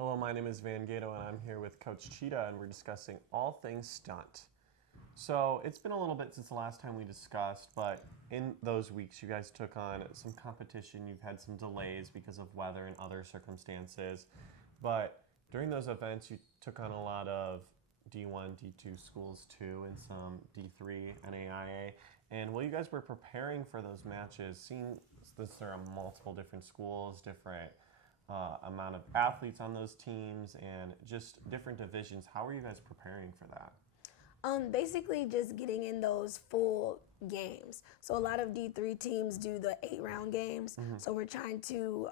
Hello, my name is Van Gato, and I'm here with Coach Cheetah, and we're discussing all things stunt. So it's been a little bit since the last time we discussed, but in those weeks, you guys took on some competition. You've had some delays because of weather and other circumstances, but during those events, you took on a lot of D1, D2 schools too, and some D3 NAIA. And while you guys were preparing for those matches, seeing that there are multiple different schools, different amount of athletes on those teams, and just different divisions, how are you guys preparing for that? Basically just getting in those full games. So a lot of D3 teams do the 8-round games. So we're trying to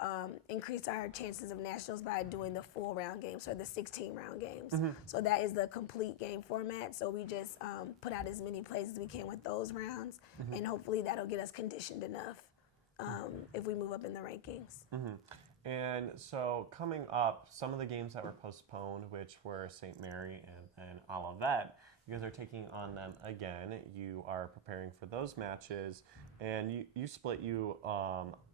increase our chances of nationals by doing the full round games or the 16-round games. So that is the complete game format. So we just put out as many plays as we can with those rounds, and hopefully that'll get us conditioned enough if we move up in the rankings. And so coming up, some of the games that were postponed, which were St. Mary and Olivet, you guys are taking on them again. You are preparing for those matches, and you split. You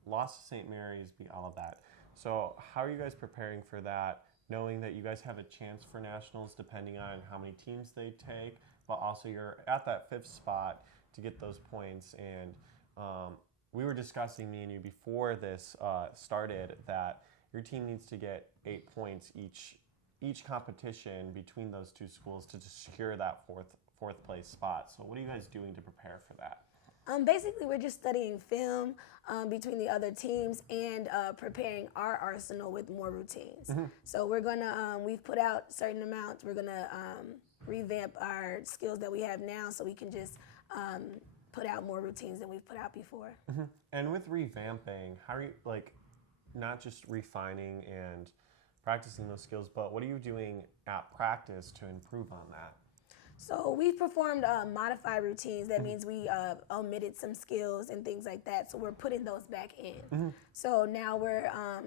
lost to St. Mary's, beat Olivet. So how are you guys preparing for that, knowing that you guys have a chance for nationals depending on how many teams they take, but also you're at that 5th spot to get those points. And we were discussing, me and you, before this started, that your team needs to get 8 points each competition between those two schools to secure that fourth place spot. So what are you guys doing to prepare for that? Basically, we're just studying film between the other teams and preparing our arsenal with more routines. So we're gonna, we've put out certain amounts. We're gonna revamp our skills that we have now so we can just put out more routines than we've put out before. And with revamping, how are you, like, not just refining and practicing those skills, but what are you doing at practice to improve on that? So we've performed modified routines. That means we omitted some skills and things like that. So we're putting those back in. So now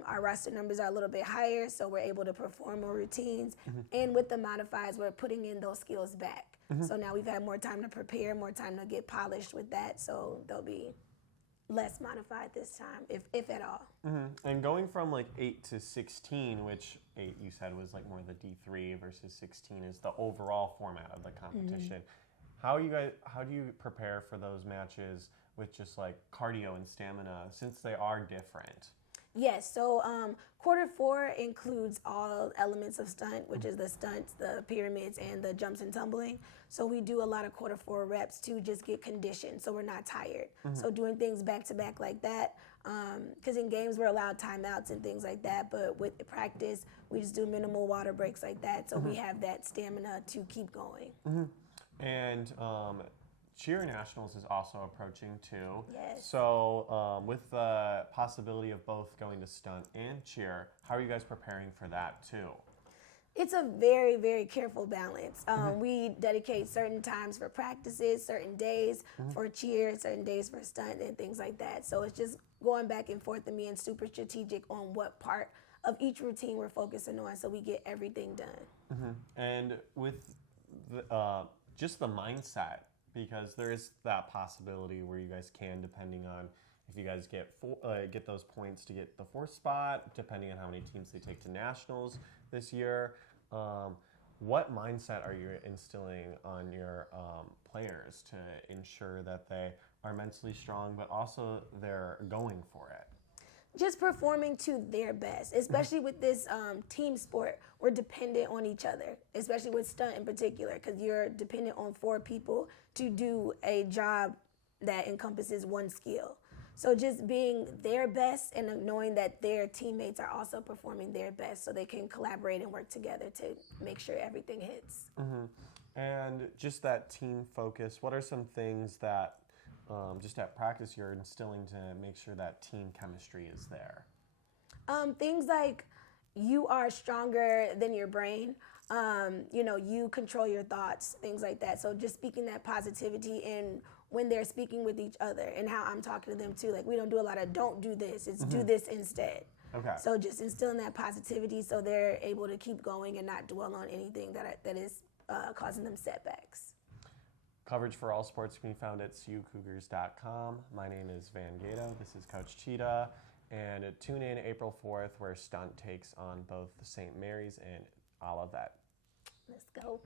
our roster numbers are a little bit higher, so we're able to perform more routines. And with the modifieds, we're putting in those skills back. So now we've had more time to prepare, more time to get polished with that. So they'll be less modified this time, if at all. And going from like 8 to 16, which 8 you said was like more the D3 versus 16 is the overall format of the competition. How do you prepare for those matches with just like cardio and stamina, since they are different? Yes, so quarter 4 includes all elements of stunt, which is the stunts, the pyramids, and the jumps and tumbling. So we do a lot of quarter 4 reps to just get conditioned so we're not tired. So doing things back to back like that, because in games we're allowed timeouts and things like that, but with practice we just do minimal water breaks like that, so we have that stamina to keep going. And Cheer Nationals is also approaching too. Yes. So with the possibility of both going to stunt and cheer, how are you guys preparing for that too? It's a very, very careful balance. We dedicate certain times for practices, certain days for cheer, certain days for stunt, and things like that. So it's just going back and forth and being super strategic on what part of each routine we're focusing on so we get everything done. And with just the mindset, because there is that possibility where you guys can, depending on if you guys get those points to get the 4th spot, depending on how many teams they take to nationals this year. What mindset are you instilling on your players to ensure that they are mentally strong, but also they're going for it? Just performing to their best, especially with this team sport. We're dependent on each other, especially with stunt in particular, because you're dependent on 4 people to do a job that encompasses one skill. So just being their best and knowing that their teammates are also performing their best so they can collaborate and work together to make sure everything hits. And just that team focus, what are some things that just at practice you're instilling to make sure that team chemistry is there? Things like you are stronger than your brain. You control your thoughts, things like that. So just speaking that positivity and when they're speaking with each other and how I'm talking to them too. Like we don't do a lot of don't do this, it's do this instead. Okay. So just instilling that positivity so they're able to keep going and not dwell on anything that is causing them setbacks. Coverage for all sports can be found at CUCougars.com. My name is Van Gato. This is Coach Cheetah. And tune in April 4th where Stunt takes on both St. Mary's and Olivet. Let's go.